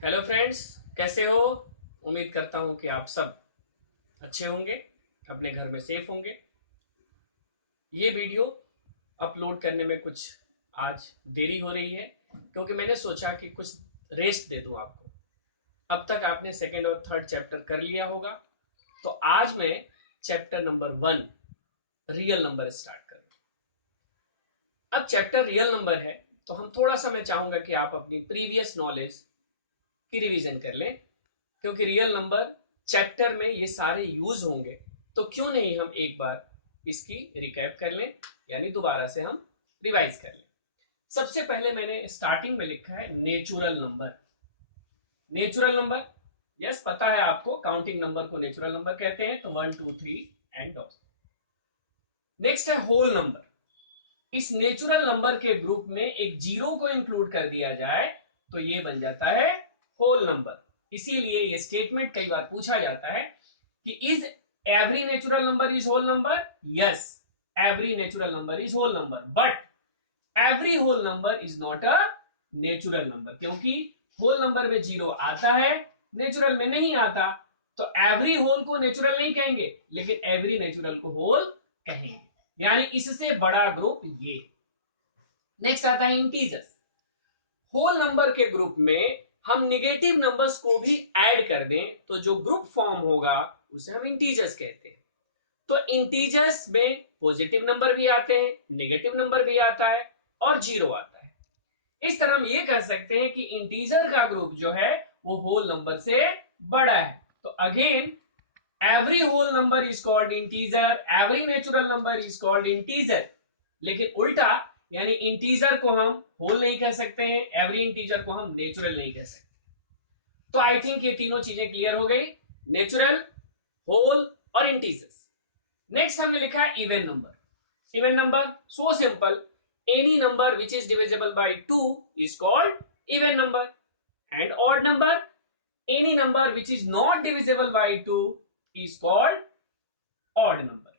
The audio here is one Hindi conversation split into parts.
हेलो फ्रेंड्स, कैसे हो। उम्मीद करता हूं कि आप सब अच्छे होंगे, अपने घर में सेफ होंगे। ये वीडियो अपलोड करने में कुछ आज देरी हो रही है क्योंकि मैंने सोचा कि कुछ रेस्ट दे दूं आपको। अब तक आपने सेकंड और थर्ड चैप्टर कर लिया होगा, तो आज मैं chapter number 1 real number start करूं। अब चैप्टर रियल नंबर है तो हम थोड़ा सा, मैं चाहूंगा कि आप अपनी प्रीवियस नॉलेज की रिवीजन कर लें, क्योंकि रियल नंबर चैप्टर में ये सारे यूज होंगे। तो क्यों नहीं हम एक बार इसकी रिकैप कर लें, यानी दोबारा से हम रिवाइज कर लें। सबसे पहले मैंने स्टार्टिंग में लिखा है natural number. Natural number, yes पता है आपको, काउंटिंग नंबर को नेचुरल नंबर कहते हैं। तो 1 2 3 एंड ऑफ। नेक्स्ट है होल नंबर। इस नेचुरल नंबर के ग्रुप में एक जीरो को इंक्लूड कर दिया जाए तो ये बन जाता है होल नंबर। इसीलिए ये स्टेटमेंट कई बार पूछा जाता है कि is every natural number is whole number. Yes, every natural number is whole number, but every whole number is not a natural number, क्योंकि होल नंबर में जीरो आता है, नेचुरल में नहीं आता। तो एवरी होल को नेचुरल नहीं कहेंगे, लेकिन एवरी नेचुरल को होल कहेंगे, यानी इससे बड़ा ग्रुप ये। नेक्स्ट आता है इंटीजर्स। होल नंबर के ग्रुप में हम निगेटिव नंबर्स को भी ऐड कर दें तो जो ग्रुप फॉर्म होगा उसे हम इंटीजर्स कहते हैं। तो इंटीजर्स में पॉजिटिव नंबर भी आते हैं, नेगेटिव नंबर भी आता है और जीरो आता है। इस तरह हम ये कह सकते हैं कि इंटीजर का ग्रुप जो है वो होल नंबर से बड़ा है। तो again, every whole number is called integer, every natural number is called integer. लेकिन उल्टा, यानी इंटीजर को हम होल नहीं कह सकते हैं, एवरी इंटीजर को हम नेचुरल नहीं कह सकते। तो आई थिंक ये तीनों चीजें क्लियर हो गई, नेचुरल, होल और इंटीजर्स। नेक्स्ट हमने लिखा है even number. Even number so simple, any number which is divisible bye 2 is called even number, and odd number, any number which is not divisible by 2 is called odd number.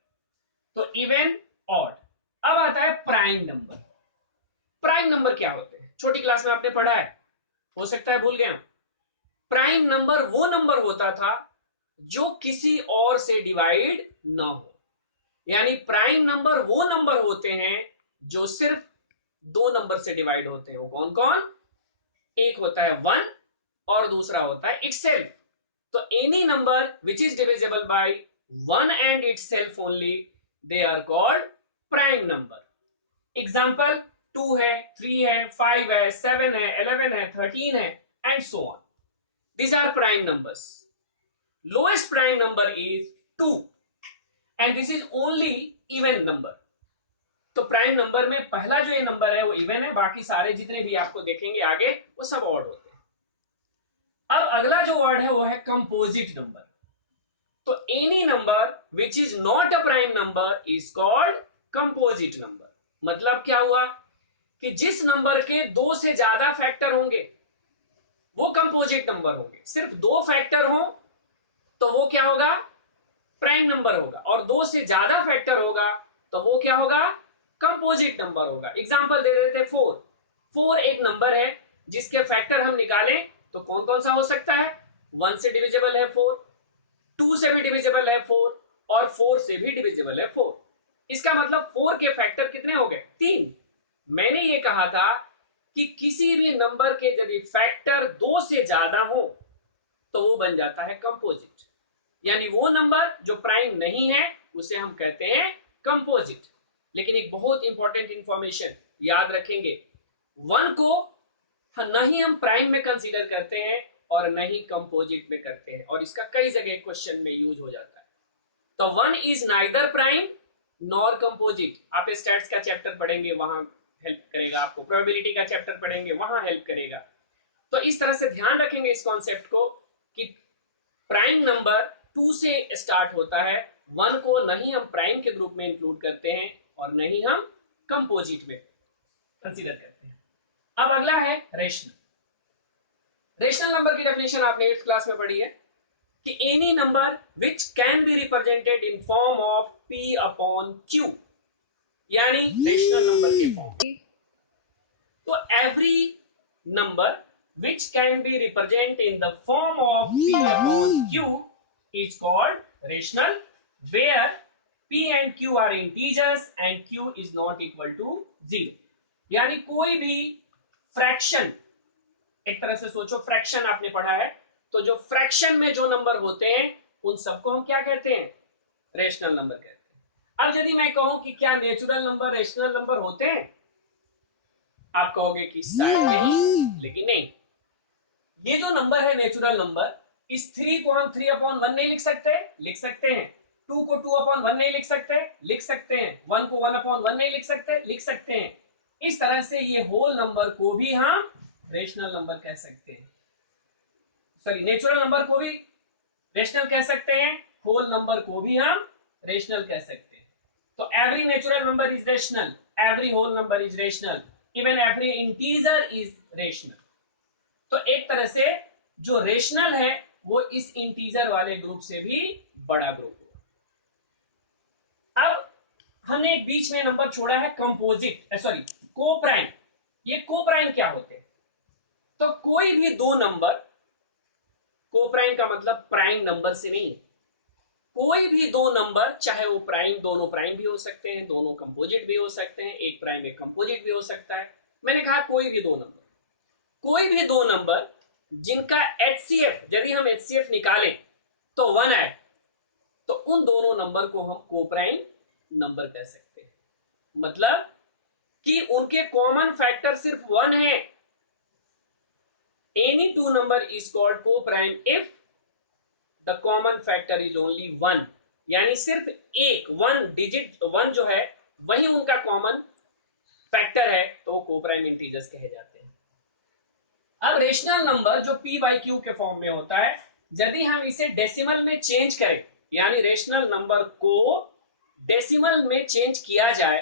तो इवन, ऑड। अब आता है प्राइम नंबर। प्राइम नंबर क्या होते हैं, छोटी क्लास में आपने पढ़ा है, हो सकता है भूल गए। प्राइम नंबर वो नंबर होता था जो किसी और से डिवाइड ना हो, यानी प्राइम नंबर वो नंबर होते हैं जो सिर्फ दो नंबर से डिवाइड होते हैं। वो कौन कौन? एक होता है 1 और दूसरा होता है इटसेल्फ। तो any number which is divisible by 1 and itself only, they are called prime number. Example 2 है, 3 है, 5 है, 7 है, 11 है, 13 है and so on. These are prime numbers. Lowest prime number is 2 and this is only even number. तो प्राइम नंबर में पहला जो ये नंबर है वो इवन है, बाकी सारे जितने भी आपको देखेंगे आगे वो सब ऑड होते हैं। अब अगला जो वर्ड है वो है कंपोजिट नंबर। तो any number which is not a prime number is called composite number. मतलब क्या हुआ कि जिस नंबर के दो से ज्यादा फैक्टर होंगे वो कंपोजिट नंबर होंगे। सिर्फ दो फैक्टर हो तो वो क्या होगा? प्राइम नंबर होगा, और दो से ज्यादा फैक्टर होगा तो वो क्या होगा? कंपोजिट नंबर होगा। एग्जांपल दे देते 4। 4 एक नंबर है जिसके फैक्टर हम निकालें तो कौन कौन सा हो सकता है? 1 से डिविजिबल है 4, 2 से भी डिविजिबल है 4 और 4 से भी डिविजिबल है 4। इसका मतलब 4 के फैक्टर कितने हो गए? 3। मैंने ये कहा था कि किसी भी नंबर के यदि फैक्टर 2 से ज्यादा हो तो वो बन जाता है कंपोजिट, यानी वो नंबर जो प्राइम नहीं है उसे हम कहते हैं कंपोजिट। लेकिन एक बहुत इंपॉर्टेंट इंफॉर्मेशन याद रखेंगे, 1 को न ही हम प्राइम में कंसीडर करते हैं और न ही कंपोजिट में करते हैं, और इसका कई जगह क्वेश्चन में यूज हो जाता है। तो 1 is neither prime nor composite. आप स्टैट्स का चैप्टर पढ़ेंगे, वहां हेल्प करेगा आपको, प्रोबेबिलिटी का चैप्टर पढ़ेंगे, वहां हेल्प करेगा। तो इस तरह से ध्यान रखेंगे इस कॉन्सेप्ट को कि प्राइम नंबर 2 से स्टार्ट होता है, 1 को नहीं हम प्राइम के ग्रुप में इंक्लूड करते हैं और नहीं हम कंपोजिट में कंसीडर करते हैं। अब अगला है रेशनल। रेशनल नंबर की डेफिनेशन आपने 8th क्लास में पढ़ी है कि any number which can be represented in form of p upon q, यानी रेशनल नंबर के फॉर्म। तो every number which can be represented in the form of P upon Q is called rational, where P and Q are integers and Q is not equal to 0. यानी कोई भी फ्रैक्शन, एक तरह से सोचो फ्रैक्शन आपने पढ़ा है, तो जो फ्रैक्शन में जो नंबर होते हैं उन सबको हम क्या कहते हैं? रेशनल नंबर कहते हैं। अब यदि मैं कहूं कि क्या नेचुरल नंबर रेशनल नंबर होते हैं, आप कहोगे कि शायद नहीं, लेकिन नहीं। ये जो नंबर है नेचुरल नंबर, इस 3 को हम 3/1 नहीं लिख सकते? लिख सकते हैं। 2 को 2/1 नहीं लिख सकते? लिख सकते हैं। 1 को 1/1 नहीं लिख सकते? लिख सकते हैं। इस तरह से ये होल नंबर को भी हम रेशनल नंबर कह सकते हैं, सॉरी नेचुरल नंबर को भी रेशनल कह सकते हैं, होल नंबर को भी हम रेशनल कह सकते हैं। तो every natural number is rational, every whole number is rational, even every integer is rational. तो एक तरह से जो रेशनल है वो इस इंटीजर वाले ग्रुप से भी बड़ा ग्रुप हुआ। अब हमने एक बीच में नंबर छोड़ा है कंपोजिट, सॉरी कोप्राइम। ये कोप्राइम क्या होते हैं? तो कोई भी दो नंबर, कोप्राइम का मतलब प्राइम नंबर से नहीं, कोई भी दो नंबर, चाहे वो प्राइम, दोनों प्राइम भी हो सकते हैं, दोनों कंपोजिट भी हो सकते हैं, एक प्राइम एक कंपोजिट भी हो सकता है। मैंने कहा कोई भी दो नंबर, कोई भी दो नंबर जिनका HCF, यदि हम HCF निकालें तो 1 है, तो उन दोनों नंबर को हम कोप्राइम नंबर कह सकते हैं। मतलब कि उनके कॉमन फैक्टर सिर्फ 1 है। Any two number is called co-prime if the common factor is only 1, यानी सिर्फ एक 1 डिजिट 1 जो है वही उनका कॉमन फैक्टर है, तो कोप्राइम इंटीजर्स कहे जाते हैं। अब रेशनल नंबर जो P बाई Q के फॉर्म में होता है, यदि हम इसे डेसिमल में चेंज करें, यानी रेशनल नंबर को डेसिमल में चेंज किया जाए,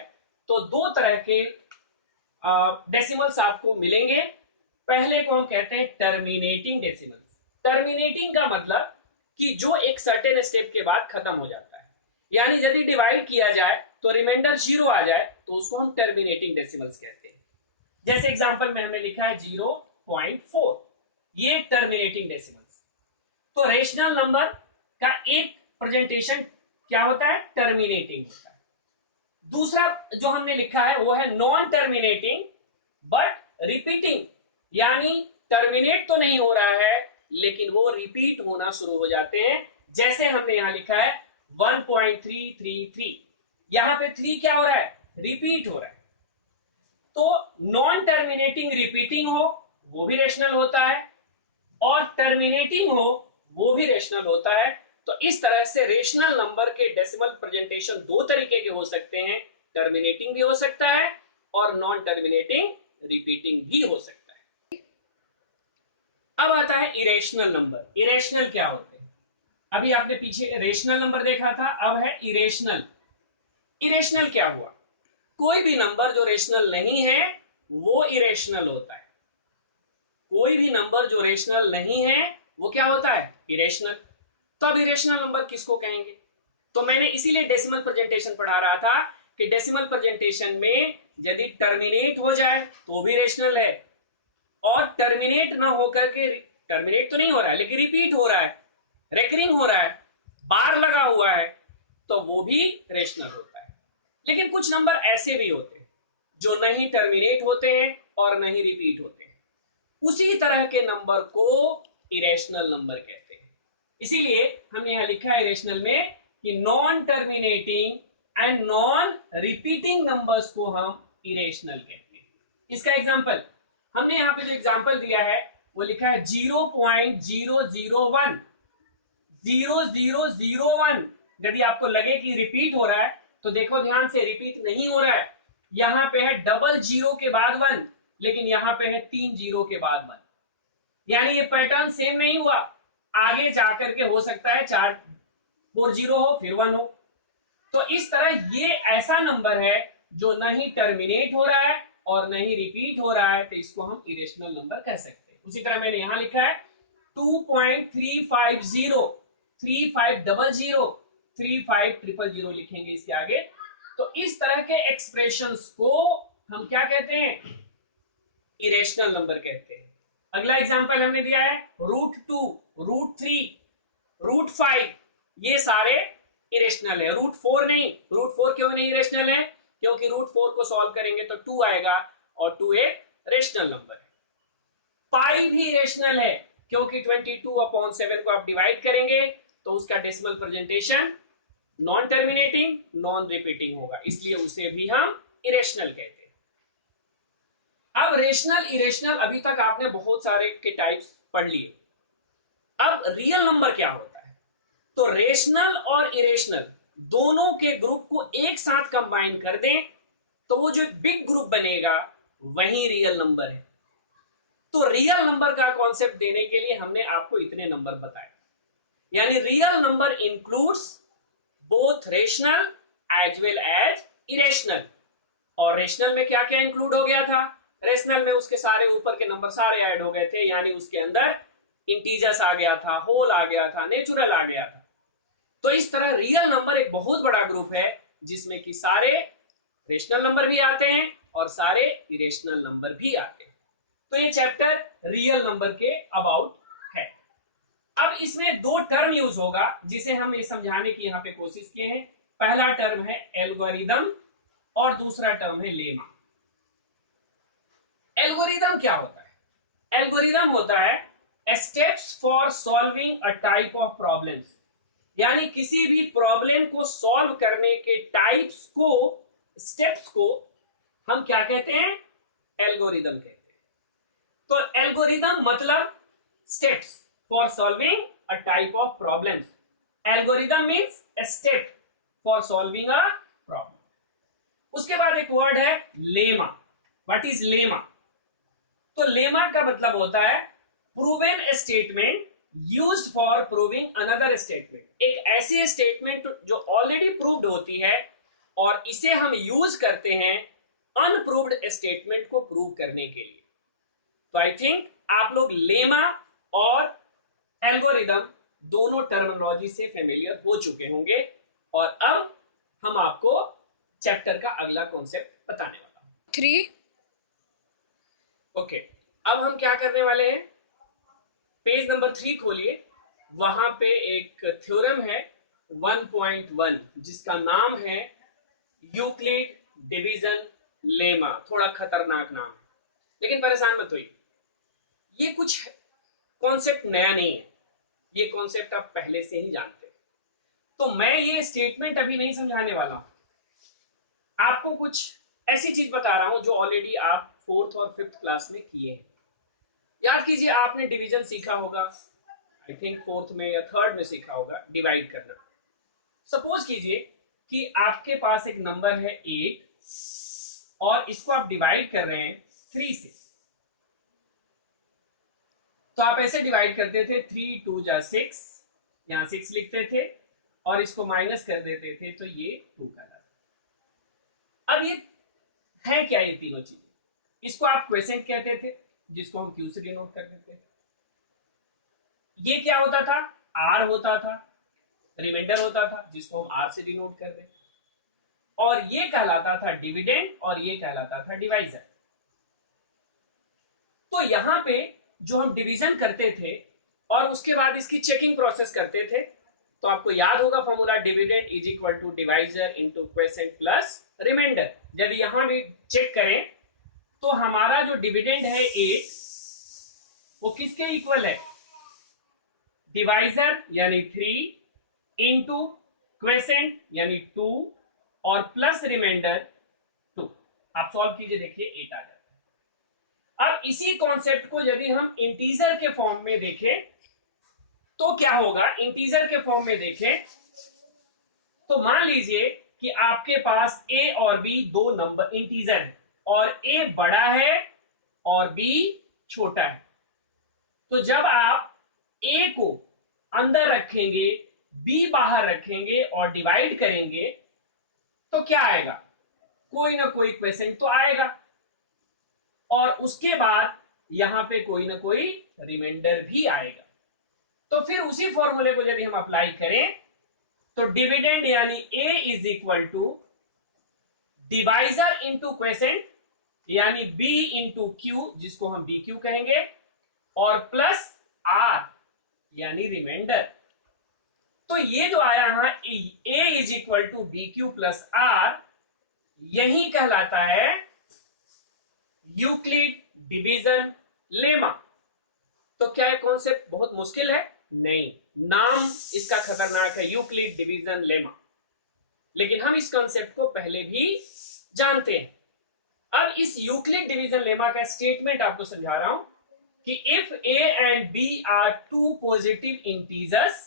तो दो तरह के डेसिमल्स आपको मिलेंगे। पहले को हम कहते हैं टर्मिनेटिंग डेसिमल्स। टर्मिनेटिंग का मतलब कि जो एक सर्टेन स्टेप के बाद खत्म हो जाता है, यानी यदि डिवाइड किया जाए तो रिमाइंडर 0 आ जाए, तो उसको हम टर्मिनेटिंग डेसिमल्स कहते हैं। जैसे एग्जांपल में हमने लिखा है 0.4, ये टर्मिनेटिंग डेसिमल्स। तो रेशनल नंबर का एक प्रेजेंटेशन क्या होता है? टर्मिनेटिंग होता है। दूसरा जो हमने लिखा है वो है नॉन टर्मिनेटिंग बट रिपीटिंग, यानी टर्मिनेट तो नहीं हो रहा है लेकिन वो रिपीट होना शुरू हो जाते हैं। जैसे हमने यहां लिखा है 1.333, यहां पे 3 क्या हो रहा है? रिपीट हो रहा है। तो नॉन टर्मिनेटिंग रिपीटिंग हो वो भी रेशनल होता है, और टर्मिनेटिंग हो वो भी रेशनल होता है। तो इस तरह से रेशनल नंबर के डेसिमल प्रेजेंटेशन दो तरीके के हो सकते हैं, टर्मिनेटिंग भी हो सकता है और नॉन टर्मिनेटिंग रिपीटिंग भी हो सकता है। अब आता है इरेशनल नंबर। इरेशनल क्या होते हैं? अभी आपने पीछे रेशनल नंबर देखा था, अब है इरेशनल। इरेशनल क्या हुआ? कोई भी नंबर जो रेशनल नहीं है वो इरेशनल होता है। कोई भी नंबर जो रेशनल नहीं है वो क्या होता है? इरेशनल। तो अब इरेशनल नंबर किसको कहेंगे? तो मैंने इसीलिए डेसिमल प्रेजेंटेशन पढ़ा रहा था कि डेसिमल प्रेजेंटेशन में यदि टर्मिनेट हो जाए तो भी रेशनल है, और टर्मिनेट ना होकर के, टर्मिनेट तो नहीं हो रहा है लेकिन रिपीट हो रहा है, रेकरिंग हो रहा है, बार लगा हुआ है, तो वो भी रेशनल होता है। लेकिन कुछ नंबर ऐसे भी होते हैं जो नहीं टर्मिनेट होते हैं और नहीं रिपीट होते हैं, उसी तरह के नंबर को इरेशनल नंबर कहते हैं। इसीलिए हमने यहां लिखा है इरेशनल में कि non terminating and non repeating numbers को हम इरेशनल कहते हैं। इसका एग्जांपल हमने यहां पे जो एग्जांपल दिया है वो लिखा है 0.001, 0001। यदि आपको लगे कि रिपीट हो रहा है तो देखो ध्यान से, रिपीट नहीं हो रहा है। यहां पे है डबल जीरो के बाद 1, लेकिन यहां पे है 3 जीरो के बाद 1, यानी ये पैटर्न सेम नहीं हुआ। आगे जाकर के हो सकता है 4 0 हो फिर 1 हो। तो इस तरह ये ऐसा नंबर है जो नहीं टर्मिनेट हो रहा है और नहीं रिपीट हो रहा है, तो इसको हम इरेशनल नंबर कह सकते हैं। उसी तरह मैंने यहां लिखा है 2.350, 3500, 35000 लिखेंगे इसके आगे। तो इस तरह के एक्सप्रेशंस को हम क्या कहते हैं? इरेशनल नंबर कहते हैं। अगला एग्जांपल हमने दिया है √2, √3, √5, ये सारे इरेशनल है। √4 नहीं, √4 क्यों नहीं इरेशनल है? क्योंकि √4 को सॉल्व करेंगे तो 2 आएगा और 2 एक रेशनल नंबर है। पाई भी रेशनल है क्योंकि 22/7 को आप डिवाइड करेंगे तो उसका decimal presentation non terminating non repeating होगा, इसलिए उसे भी हम इरेशनल कहते हैं। अब रेशनल इरेशनल अभी तक आपने बहुत सारे के टाइप्स पढ़ लिए। अब रियल नंबर क्या होता है? तो रेशनल और इरेशनल दोनों के ग्रुप को एक साथ कंबाइन कर दें तो वो जो बिग ग्रुप बनेगा वही रियल नंबर है। तो रियल नंबर का कॉन्सेप्ट देने के लिए हमने आपको इतने नंबर बताए, यानी real number includes both rational as well as irrational. और रेशनल में क्या क्या इंक्लूड हो गया था? रेशनल में उसके सारे ऊपर के नंबर सारे ऐड हो गए थे, यानी उसके अंदर इंटीजर्स आ गया था, होल आ गया था, नेचुरल आ गया था। तो इस तरह रियल नंबर एक बहुत बड़ा ग्रुप है जिसमें कि सारे रेशनल नंबर भी आते हैं और सारे इरेशनल नंबर भी आते हैं। तो ये चैप्टर रियल नंबर के अबाउट है। अब इसमें दो टर्म यूज होगा जिसे हम ये समझाने की यहां पे कोशिश किए हैं। पहला टर्म है एल्गोरिदम और दूसरा टर्म है लेमा। एल्गोरिदम क्या होता है? एल्गोरिदम होता है steps for solving a type of problems, यानी किसी भी प्रॉब्लम को सॉल्व करने के टाइप्स को, स्टेप्स को हम क्या कहते हैं? एल्गोरिदम कहते हैं। तो एल्गोरिदम मतलब steps for solving a type of problems. Algorithm means a step for solving a problem. उसके बाद एक वर्ड है लेमा। What is lemma? तो लेमा का मतलब होता है proven statement used for proving another statement. एक ऐसी स्टेटमेंट जो ऑलरेडी प्रूव्ड होती है और इसे हम यूज करते हैं अनप्रूव्ड स्टेटमेंट को प्रूव करने के लिए। तो आई थिंक आप लोग लेमा और एल्गोरिदम दोनों टर्मिनोलॉजी से फेमिलियर हो चुके होंगे। और अब हम आपको चैप्टर का अगला कॉन्सेप्ट बताने वाला हूं। 3 ओके, अब हम क्या करने वाले हैं? पेज नंबर 3 खोलिए, वहां पे एक थ्योरम है 1.1 जिसका नाम है यूक्लिड डिवीजन लेमा। थोड़ा खतरनाक नाम है, लेकिन परेशान मत होइए, ये कुछ कॉन्सेप्ट नया नहीं है, ये कॉन्सेप्ट आप पहले से ही जानते हैं। तो मैं ये स्टेटमेंट अभी नहीं समझाने वाला हूं, आपको कुछ ऐसी चीज बता रहा हूं जो ऑलरेडी आप 4th और 5th क्लास में किए हैं। याद कीजिए, आपने डिवीजन सीखा होगा, आई थिंक 4th में या 3rd में सीखा होगा डिवाइड करना। सपोज कीजिए कि आपके पास एक नंबर है 8 और इसको आप डिवाइड कर रहे हैं 3 से। तो आप ऐसे डिवाइड करते थे 3 2 जा 6, यहां 6 लिखते थे और इसको माइनस कर देते थे तो ये 2 कहलाता। अब ये है क्या? ये तीनों चीजें, इसको आप क्वेसेंट कहते थे जिसको हम क्यू से डिनोट कर देते थे। ये क्या होता था? आर होता था, रिमाइंडर होता था जिसको हम आर से डिनोट कर दें। और ये कहलाता था डिविडेंड और ये कहलाता था डिवाइजर। तो यहां पे जो हम डिवीजन करते थे और उसके बाद इसकी चेकिंग प्रोसेस करते थे, तो आपको याद होगा formula dividend is equal to divisor into quotient plus remainder. यदि यहां भी चेक करें तो हमारा जो डिविडेंड है 8 वो किसके इक्वल है? डिवाइजर यानी 3 इंटू क्वेसेंट यानी 2 और प्लस रिमाइंडर 2। आप सॉल्व कीजिए, देखिए 8 आ जाता है। अब इसी कॉन्सेप्ट को यदि हम इंटीजर के फॉर्म में देखें तो क्या होगा? इंटीजर के फॉर्म में देखें तो मान लीजिए कि आपके पास ए और बी दो नंबर इंटीजर है और ए बड़ा है और बी छोटा है। तो जब आप ए को अंदर रखेंगे, बी बाहर रखेंगे और डिवाइड करेंगे तो क्या आएगा? कोई ना कोई क्वेश्चन तो आएगा और उसके बाद यहां पे कोई ना कोई रिमाइंडर भी आएगा। तो फिर उसी फॉर्मूले को यदि हम अप्लाई करें तो डिविडेंड यानी A is equal to divisor into quotient यानी बी इंटू क्यू जिसको हम बी क्यू कहेंगे और प्लस आर यानी रिमाइंडर। तो ये जो आया यहां a is equal to B Q plus R, यही कहलाता है यूक्लिड डिवीजन लेमा। तो क्या ये कॉन्सेप्ट बहुत मुश्किल है? नहीं, नाम इसका खतरनाक है, यूक्लिड डिवीजन लेमा, लेकिन हम इस कॉन्सेप्ट को पहले भी जानते हैं। अब इस यूक्लिड डिवीजन लेमा का स्टेटमेंट आपको समझा रहा हूं कि if a and b are two positive integers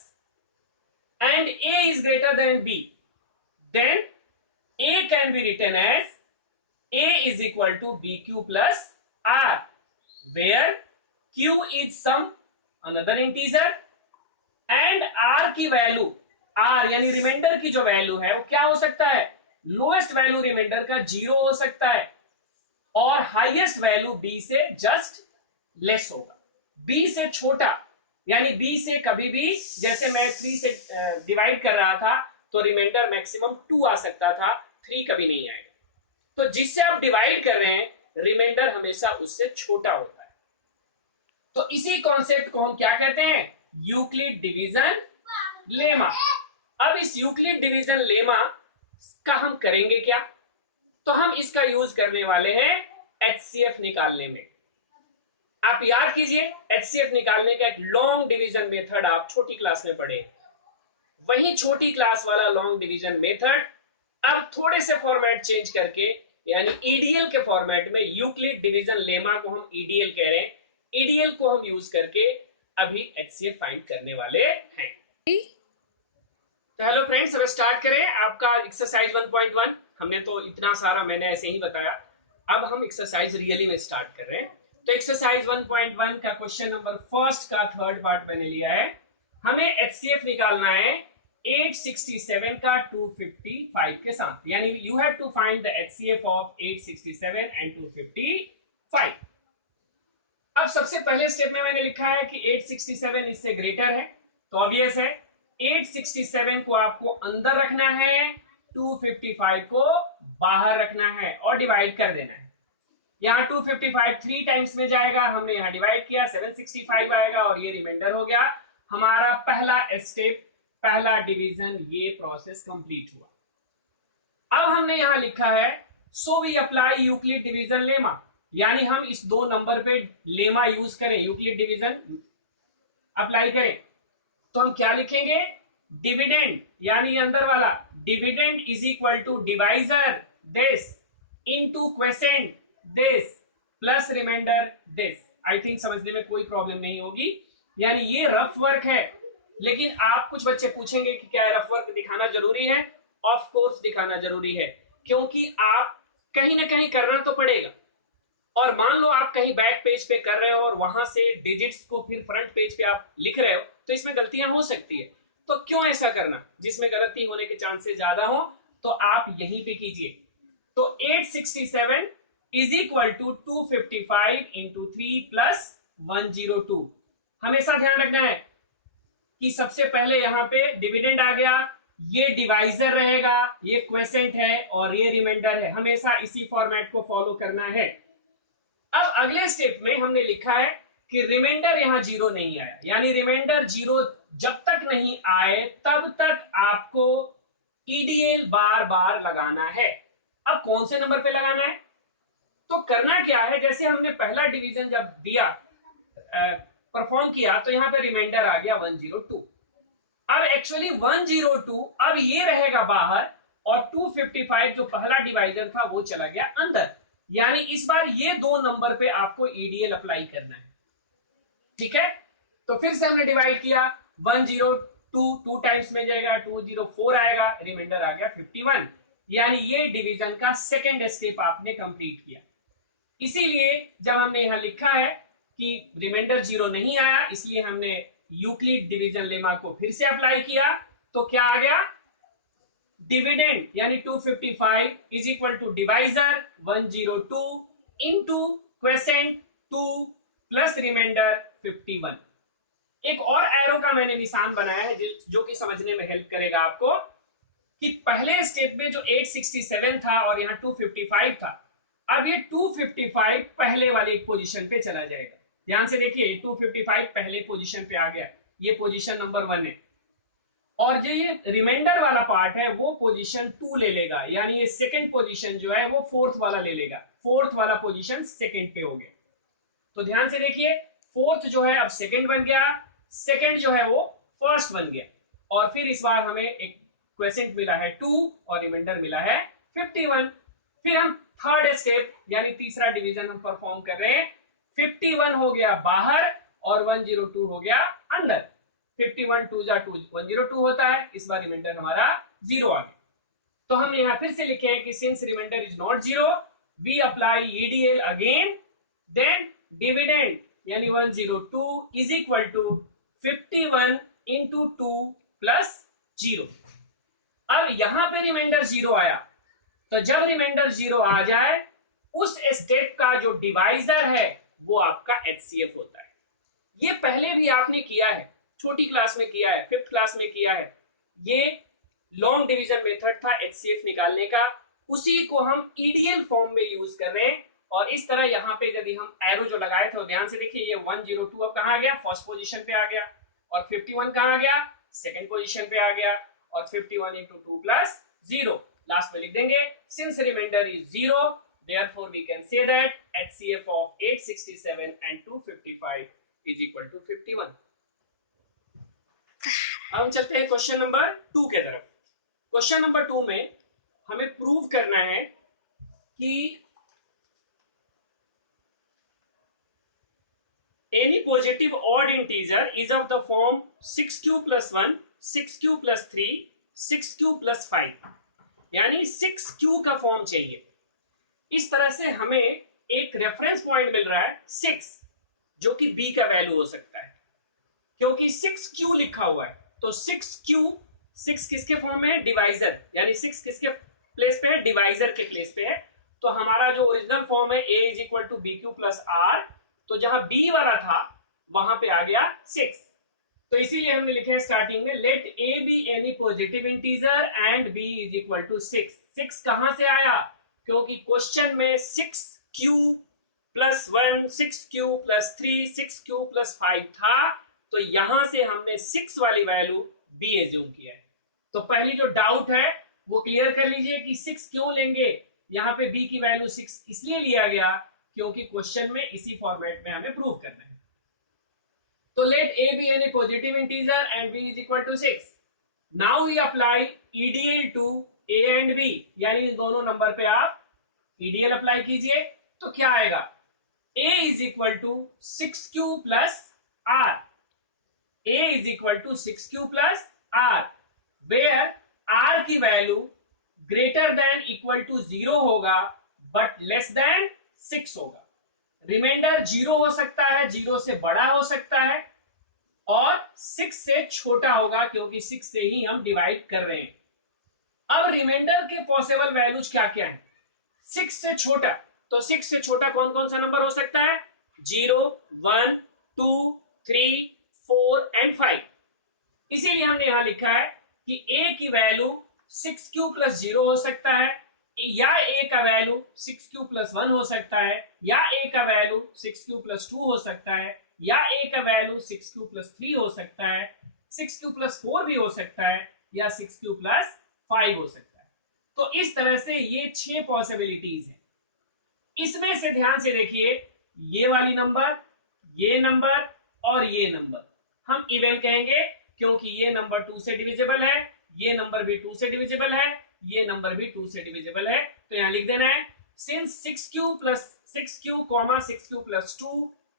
and a is greater than b, then a can be written as a is equal to bq plus r, where q is some another integer and r की वैल्यू, r यानी रिमाइंडर की जो वैल्यू है वो क्या हो सकता है? लोएस्ट वैल्यू रिमाइंडर का 0 हो सकता है और हाईएस्ट वैल्यू b से जस्ट लेस होगा, b से छोटा, यानी b से कभी भी, जैसे मैं 3 से डिवाइड कर रहा था तो रिमाइंडर मैक्सिमम 2 आ सकता था, 3 कभी नहीं आएगा। तो जिससे आप डिवाइड कर रहे हैं रिमाइंडर हमेशा उससे छोटा होता है। तो इसी कॉन्सेप्ट को हम क्या कहते हैं? Euclid division lemma. अब इस यूक्लिड डिवीजन लेमा का हम करेंगे क्या? तो हम इसका यूज करने वाले हैं एचसीएफ निकालने में। आप याद कीजिए, एचसीएफ निकालने का एक लॉन्ग डिवीजन मेथड आप छोटी क्लास में पढ़े, वही छोटी क्लास वाला लॉन्ग डिवीजन मेथड अब थोड़े से फॉर्मेट चेंज करके, यानी ईडीएल के फॉर्मेट में, यूक्लिड डिवीजन लेमा को हम ईडीएल कह रहे हैं, ईडीएल को हम यूज करके अभी एचसीएफ फाइंड करने वाले हैं। तो हेलो फ्रेंड्स, अब स्टार्ट करें आपका एक्सरसाइज 1.1। हमने तो इतना सारा मैंने ऐसे ही बताया, अब हम एक्सरसाइज रियली में स्टार्ट कर रहे हैं। तो एक्सरसाइज 1.1 का क्वेश्चन नंबर फर्स्ट का थर्ड पार्ट मैंने लिया है। हमें एचसीएफ निकालना है 867 का 255 के साथ, यानी you have to find the HCF of 867 and 255। अब सबसे पहले स्टेप में मैंने लिखा है कि 867 इससे ग्रेटर है, तो ऑब्वियस है 867 को आपको अंदर रखना है, 255 को बाहर रखना है और डिवाइड कर देना है। यहाँ 255 3 टाइम्स में जाएगा, हमने यहाँ डिवाइड किया, 765 आएगा और ये रिमाइंडर हो गया। हमारा पहला स्टेप, पहला डिवीजन, ये प्रोसेस कंप्लीट हुआ। अब हमने यहाँ लिखा है so we apply Euclid division lemma, यानी हम इस दो नंबर पे लेमा यूज करें, यूक्लिड डिवीजन अप्लाई करें। तो हम क्या लिखेंगे? डिविडेंड, यानी अंदर वाला dividend is equal to divisor this into quotient this plus remainder this. I think समझने में कोई प्रॉब्लम नहीं होगी। यानी ये रफ वर्क है, लेकिन आप कुछ बच्चे पूछेंगे कि क्या रफ वर्क दिखाना जरूरी है? ऑफ कोर्स दिखाना जरूरी है, क्योंकि आप कहीं ना कहीं करना तो पड़ेगा। और मान लो आप कहीं बैक पेज पे कर रहे हो और वहां से डिजिट्स को फिर फ्रंट पेज पे आप लिख रहे हो, तो इसमें गलतियां हो सकती है। तो क्यों ऐसा करना जिसमें गलती होने के चांसेस ज्यादा हो? तो आप यहीं पे कीजिए। तो 867 is equal to 255 into 3 plus 102। हमेशा ध्यान रखना है कि सबसे पहले यहां पे डिविडेंड आ गया, ये डिवाइजर रहेगा, ये क्वेसेंट है और ये रिमाइंडर है। हमेशा इसी फॉर्मेट को फॉलो करना है। अब अगले स्टेप में हमने लिखा है कि रिमाइंडर यहां 0 नहीं आया, यानी रिमाइंडर 0 जब तक नहीं आए तब तक आपको ईडीएल बार बार लगाना है। अब कौन से नंबर पे लगाना है? तो करना क्या है, जैसे हमने पहला डिवीजन जब दिया, परफॉर्म किया, तो यहां पे रिमाइंडर आ गया 102। अब एक्चुअली 102 अब ये रहेगा बाहर और 255 जो पहला डिवाइजर था वो चला गया अंदर, यानी इस बार ये दो नंबर पे आपको ईडीएल अप्लाई करना है। ठीक है, तो फिर से हमने डिवाइड किया, 102 2 टाइम्स में जाएगा, 204 आएगा, रिमाइंडर आ गया 51। यानी ये डिवीजन का सेकेंड स्टेप आपने कंप्लीट किया। इसीलिए जब हमने यहां लिखा है कि रिमाइंडर 0 नहीं आया, इसलिए हमने यूक्लिड डिवीजन लेमा को फिर से अप्लाई किया। तो क्या आ गया? डिविडेंड यानी 255 is equal to divisor 102 into quotient 2 plus remainder 51। एक और एरो का मैंने निशान बनाया है जो कि समझने में हेल्प करेगा आपको कि पहले स्टेप में जो 867 था और यहाँ 255 था, अब ये 255 पहले वाली पोजीशन पे चला जाएगा। ध्यान से देखिए 255 पहले पोजीशन पे आ गया, ये पोजीशन नंबर 1 है, और जो ये रिमाइंडर वाला पार्ट है वो पोजीशन 2 ले लेगा, यानी ये सेकंड पोजीशन जो है वो फोर्थ वाला ले लेगा, फोर्थ वाला पोजीशन सेकंड पे हो गया। तो ध्यान से देखिए फोर्थ जो है अब सेकंड बन गया, सेकंड जो है वो फर्स्ट बन गया, और फिर इस बार हमें एक क्वेश्चन मिला है 2 और रिमाइंडर मिला है 51। फिर हम थर्ड स्टेप यानी तीसरा डिवीजन हम परफॉर्म कर रहे हैं, 51 हो गया बाहर और 102 हो गया अंदर, 51 2 जा 2 102 होता है, इस बार रिमाइंडर हमारा 0 आ गया। तो हम यहाँ फिर से लिखे हैं कि since remainder is not 0 we apply EDL again, then dividend यानी 102 is equal to 51 into 2 plus 0। अब यहां पे रिमाइंडर 0 आया, तो जब रिमाइंडर 0 आ जाए उस स्टेप का जो डिवाइजर है वो आपका एचसीएफ होता है। ये पहले भी आपने किया है, छोटी क्लास में किया है, 5th क्लास में किया है, ये लॉन्ग डिवीजन मेथड था एचसीएफ निकालने का, उसी को हम ईडीएल फॉर्म में यूज कर रहे हैं। और इस तरह यहाँ पे यदि हम एरो जो लगाए थे, ध्यान से देखिए ये 102 अब कहाँ आ गया, फर्स्ट पोजीशन पे आ गया, और 51 कहाँ आ गया, सेकंड पोजीशन पे आ गया, और 51 इंटू 2 प्लस 0 लास्ट में लिख देंगे। Since remainder is 0 therefore we can say that HCF of 867 and 255 is equal to 51। अब चलते हैं क्वेश्चन नंबर 2 के तरफ। क्वेश्चन नंबर 2 में हमें प्रूव करना है कि any positive odd integer is of the form 6q plus 1, 6q plus 3, 6q plus 5, यानी 6q का फॉर्म चाहिए। इस तरह से हमें एक रेफरेंस पॉइंट मिल रहा है 6, जो कि b का वैल्यू हो सकता है, क्योंकि 6q लिखा हुआ है, तो 6q 6 किसके फॉर्म में है, डिवाइजर, यानी 6 किसके प्लेस पे है, डिवाइजर के प्लेस पे है। तो हमारा जो ओरिजिनल फॉर्म है a is equal to B Q plus R, तो जहां b वाला था वहां पे आ गया 6, तो इसीलिए हमने लिखा है स्टार्टिंग में let a be any positive integer and b is equal to 6। 6 कहां से आया, क्योंकि क्वेश्चन में 6q plus 1, 6q plus 3, 6q plus 5 था, तो यहां से हमने 6 वाली वैल्यू b एज्यूम किया है। तो पहली जो डाउट है वो क्लियर कर लीजिए कि 6 क्यों लेंगे, यहाँ पे b की वैल्यू 6 इसलिए लिया गया क्योंकि क्वेश्चन में इसी फॉर्मेट में हमें प्रूव करना है। तो let a be any positive integer and b is equal to 6। Now we apply EDL to a and b, यानी इन दोनों नंबर पे आप ईडीएल अप्लाई कीजिए, तो क्या आएगा, a is equal to 6q plus r, a is equal to 6q plus r, where r की value greater than equal to 0 होगा बट लेस देन 6 होगा। रिमाइंडर 0 हो सकता है, 0 से बड़ा हो सकता है, और 6 से छोटा होगा, क्योंकि 6 से ही हम डिवाइड कर रहे हैं। अब रिमाइंडर के पॉसिबल वैल्यूज क्या क्या है, 6 से छोटा, तो 6 से छोटा कौन कौन सा नंबर हो सकता है, 0, 1, 2, 3, 4 एंड 5। इसीलिए हमने यहां लिखा है कि a की वैल्यू 6q प्लस 0 हो सकता है, या a का वैल्यू 6q प्लस 1 हो सकता है, या a का वैल्यू 6q प्लस 2 हो सकता है, या a का वैल्यू 6q प्लस 3 हो सकता है, 6q प्लस 4 भी हो सकता है, या 6q प्लस 5 हो सकता है। तो इस तरह से ये 6 पॉसिबिलिटीज हैं। इसमें से ध्यान से देखिए ये वाली नंबर, ये नंबर और ये नंबर हम इवन कहेंगे, क्योंकि ये नंबर 2 से डिविजिबल है, ये नंबर भी 2 से डिविजिबल है, ये नंबर भी 2 से डिविजिबल है। तो यहां लिख देना है since 6q plus 6q, 6q plus 2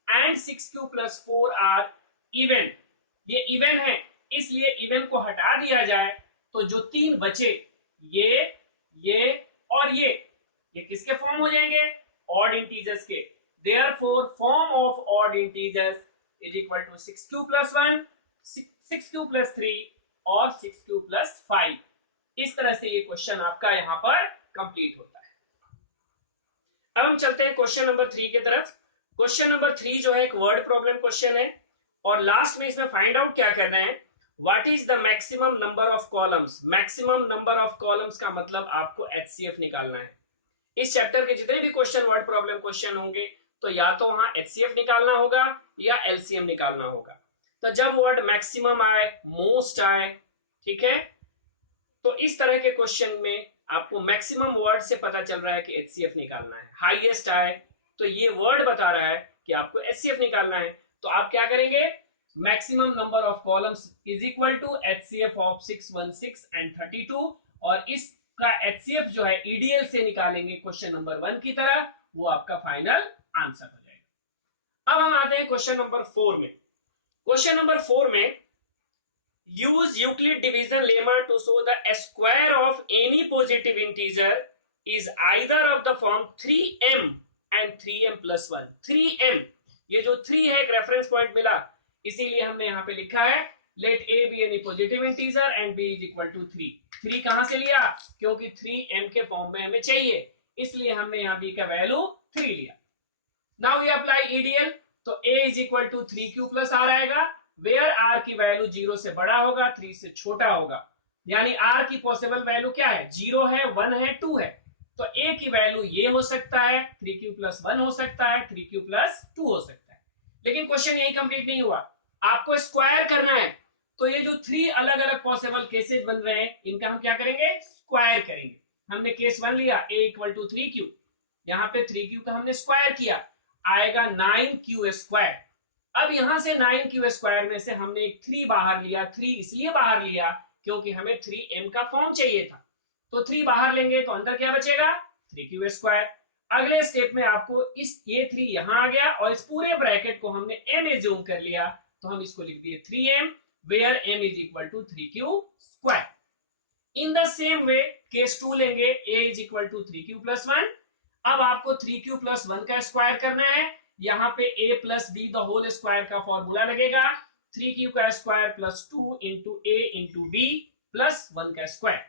and 6q plus 4 are even, ये इवन है, इसलिए इवन को हटा दिया जाए, तो जो 3 बचे ये और ये किसके फॉर्म हो जाएंगे, ऑड इंटीजर्स के। Therefore form of odd integers is equal to 6q plus 1, 6q plus 3 और 6q प्लस 5। इस तरह से ये क्वेश्चन आपका यहां पर कंप्लीट होता है। अब हम चलते हैं क्वेश्चन नंबर 3 की तरफ। क्वेश्चन नंबर 3 जो है एक वर्ड प्रॉब्लम क्वेश्चन है, और लास्ट में इसमें फाइंड आउट क्या करना है, what is the maximum number of columns. Maximum number of columns का मतलब आपको एचसीएफ निकालना है। इस चैप्टर के जितने भी क्वेश्चन वर्ड प्रॉब्लम क्वेश्चन होंगे तो या तो वहां HCF निकालना होगा या LCM निकालना होगा। तो जब वर्ड मैक्सिमम आए, मोस्ट आए, ठीक है, तो इस तरह के क्वेश्चन में आपको मैक्सिमम वर्ड से पता चल रहा है कि HCF निकालना है। हाईएस्ट आए तो ये वर्ड बता रहा है कि आपको HCF निकालना है। तो आप क्या करेंगे, maximum number of columns is equal to HCF of 616 and 32, और इसका HCF जो है EDL से निकालेंगे क्वेश्चन नंबर 1 की तरह, वो आपका फाइनल आंसर हो जाएगा। अब हम आते हैं क्वेश्चन नंबर 4 में। क्वेश्चन नंबर 4 में use Euclid division lemma to show the square of any positive integer is either of the form 3m and 3m plus 1। 3m, ये जो 3 है एक रेफरेंस पॉइंट मिला, इसीलिए हमने यहां पे लिखा है let a be any positive integer and b is equal to 3। 3 कहां से लिया, क्योंकि 3m के फॉर्म में हमें चाहिए, इसलिए हमने यहां b का वैल्यू 3 लिया। नाउ वी अप्लाई EDL, तो a is equal to 3q plus r आएगा, वेयर r की वैल्यू 0 से बड़ा होगा, 3 से छोटा होगा, यानी r की पॉसिबल वैल्यू क्या है, 0 है, 1 है, 2 है। तो a की वैल्यू ये हो सकता है, 3q plus 1 हो सकता है, 3q plus 2 हो सकता है। लेकिन क्वेश्चन यही कंप्लीट नहीं हुआ, आपको स्क्वायर करना है। तो ये जो 3 अलग अलग पॉसिबल केसेस बन रहे हैं, इनका हम क्या करेंगे, स्क्वायर करेंगे। हमने केस 1 लिया, a इक्वल टू 3q, यहाँ पे 3q का हमने स्क्वायर किया, आएगा 9q स्क्वायर। अब यहां से 9q स्क्वायर में से हमने एक 3 बाहर लिया, 3 इसलिए बाहर लिया क्योंकि हमें 3m का फॉर्म चाहिए था। तो 3 बाहर लेंगे तो अंदर क्या बचेगा, 3q स्क्वायर। अगले स्टेप में आपको ये 3 यहां आ गया और इस पूरे ब्रैकेट को हमने m एज्यूम कर लिया, तो हम इसको लिख दिए 3m where m is equal to 3q square. In the same way case 2 लेंगे, a is equal to 3q plus 1। अब आपको 3q प्लस 1 का स्क्वायर करना है, यहां पे a plus B the whole square का फॉर्मूला लगेगा, 3q का square plus 2 into a into B plus 1 का स्क्वायर।